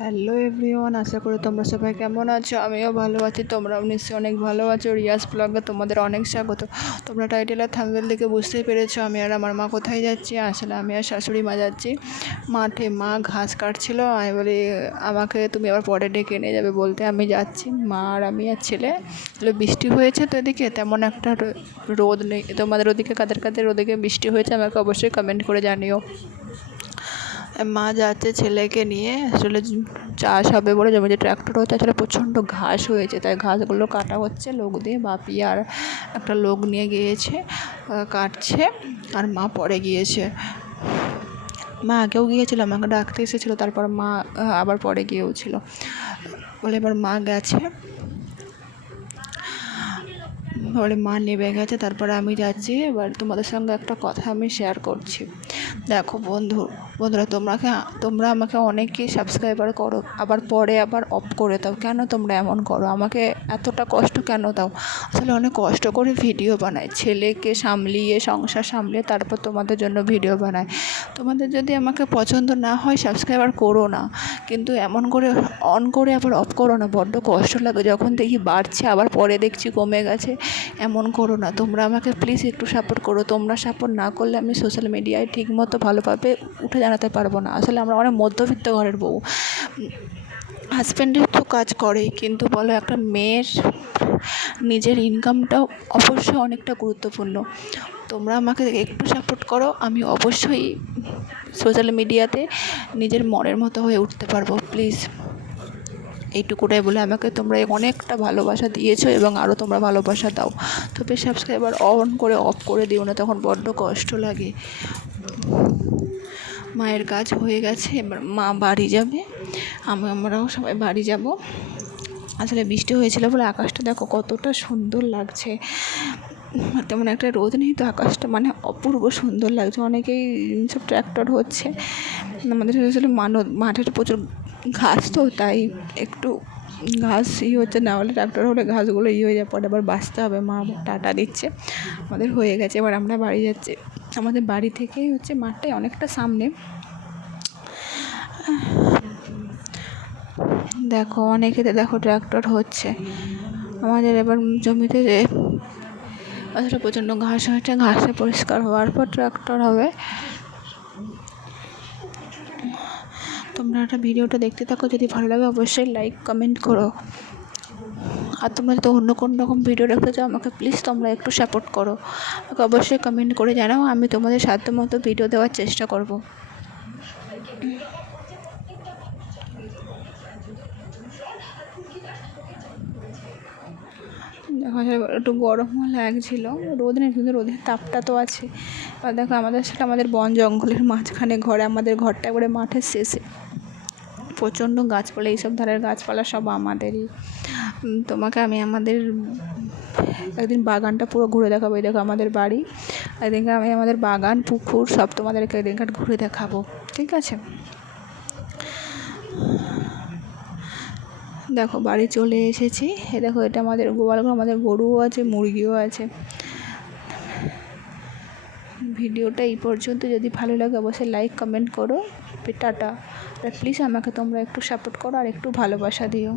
Hello everyone, আশা করি তোমরা সবাই কেমন আছো। আমিও ভালো আছি, তোমরাও নিশ্চয়ই অনেক ভালো আছো। রিয়াজ ব্লগে তোমাদের অনেক স্বাগত। তোমরা টাইটেল আর থাম্বনেল দেখে বুঝতেই পেরেছো আমি আর আমার মা কোথায় যাচ্ছি। আসলে আমি আর শাশুড়ি মা যাচ্ছি মাঠে। মা ঘাস কাটছিল, আমি বলি আমাকে তুমি আবার পরে ডেকে নিয়ে যাবে বলতে আমি যাচ্ছি। মা আর আমি আর ছেলে। বৃষ্টি হয়েছে তো এদিকে তেমন একটা রোদ নেই। তোমাদের ওদিকে কাদের কাদের ওদিকে বৃষ্টি হয়েছে আমাকে অবশ্যই কমেন্ট করে জানিও। মা যাচ্ছে ছেলেকে নিয়ে। আসলে চাষ হবে বলে জমিতে ট্র্যাক্টর হচ্ছে, আসলে প্রচণ্ড ঘাস হয়েছে, তাই ঘাসগুলো কাটা হচ্ছে লোক দিয়ে। বাপি আর একটা লোক নিয়ে গিয়েছে, কাটছে। আর মা পরে গিয়েছে। মা আগেও গিয়েছিল, আমাকে ডাকতে এসেছিলো, তারপর মা আবার পরে গিয়েছিল বলে এবার মা গেছে, বলে মা নেমে গেছে। তারপরে আমি যাচ্ছি। এবার তোমাদের সঙ্গে একটা কথা আমি শেয়ার করছি। দেখো বন্ধুরা, তোমরা আমাকে অনেকেই সাবস্ক্রাইবার করো, আবার পরে আবার অফ করে দাও। কেন তোমরা এমন করো? আমাকে এতটা কষ্ট কেন দাও? আসলে অনেক কষ্ট করে ভিডিও বানাই, ছেলেকে সামলিয়ে সংসার সামলিয়ে তারপর তোমাদের জন্য ভিডিও বানাই। তোমাদের যদি আমাকে পছন্দ না হয় সাবস্ক্রাইবার করো না, কিন্তু এমন করে অন করে আবার অফ করো না। বড্ড কষ্ট লাগে যখন দেখি বাড়ছে আবার পরে দেখছি কমে গেছে। এমন করো না। তোমরা আমাকে প্লিজ একটু সাপোর্ট করো। তোমরা সাপোর্ট না করলে আমি সোশ্যাল মিডিয়ায় ঠিকমতো ভালোভাবে উঠে দাঁড়াতে পারবো না। আসলে আমরা অনেক মধ্যবিত্ত ঘরের বউ, হাজব্যান্ডের তো কাজ করে, কিন্তু বলো একটা মেয়ের নিজের ইনকামটাও অবশ্যই অনেকটা গুরুত্বপূর্ণ। তোমরা আমাকে একটু সাপোর্ট করো, আমি অবশ্যই সোশ্যাল মিডিয়াতে নিজের মনের মতো হয়ে উঠতে পারবো। প্লিজ এইটুকুটাই বলে আমাকে তোমরা অনেকটা ভালোবাসা দিয়েছো এবং আরও তোমরা ভালোবাসা দাও। তবে সাবস্ক্রাইবার অন করে অফ করে দিও না, তখন বড্ড কষ্ট লাগে। মায়ের কাজ হয়ে গেছে, এবার মা বাড়ি যাবে, আমরাও সবাই বাড়ি যাব। আসলে বৃষ্টি হয়েছিল বলে আকাশটা দেখো কতটা সুন্দর লাগছে। তেমন একটা রোদ নেই তো আকাশটা মানে অপূর্ব সুন্দর লাগছে। অনেকেই সব ট্র্যাক্টর হচ্ছে, আমাদের আসলে মাঠের প্রচুর ঘাস তো, তাই একটু ঘাস হচ্ছে, না হলে ট্র্যাক্টর হলে ঘাসগুলো হয়ে যায়, পরে আবার বাঁচতে হবে। মা আবার টাটা দিচ্ছে। আমাদের হয়ে গেছে, এবার আমরা বাড়ি যাচ্ছি। আমাদের বাড়ি থেকেই হচ্ছে মাঠটাই অনেকটা সামনে। দেখো অনেকেতে দেখো ট্র্যাক্টর হচ্ছে। আমাদের এবার জমিতে যে আসলে প্রচণ্ড ঘাস হয়েছে, ঘাসে পরিষ্কার হওয়ার পর ট্র্যাক্টর হবে। তোমরা একটা ভিডিওটা দেখতে থাকো, যদি ভালো লাগে অবশ্যই লাইক কমেন্ট করো। আর তোমরা যদি অন্য কোনো রকম ভিডিও দেখতে চাও আমাকে প্লিজ তোমরা একটু সাপোর্ট করো, আমাকে অবশ্যই কমেন্ট করে জানাও। আমি তোমাদের সাধ্যমতো ভিডিও দেওয়ার চেষ্টা করব। দেখো একটু গরমও লাগছিল, রোদ নেই কিন্তু রোদের তাপটা তো আছে। এবার দেখো আমাদের বন জঙ্গলের মাঝখানে ঘরে, আমাদের ঘরটা একবারে মাঠের শেষে। প্রচণ্ড গাছপালা, এইসব ধারের গাছপালা সব আমাদেরই। তোমাকে আমি আমাদের একদিন বাগানটা পুরো ঘুরে দেখাবো। এই দেখো আমাদের বাড়ি, একদিনকার আমি আমাদের বাগান পুকুর সব তোমাদেরকে একদিনকার ঘুরে দেখাবো, ঠিক আছে? দেখো বাড়ি চলে এসেছি। দেখো এটা আমাদের গোয়ালঘর, আমাদের গরুও আছে, মুরগিও আছে। ভিডিওটা এই পর্যন্ত, যদি ভালো লাগে অবশ্যই লাইক কমেন্ট করো। টাটা। আর প্লিজ আমাকে তোমরা একটু সাপোর্ট করো আর একটু ভালোবাসা দিও।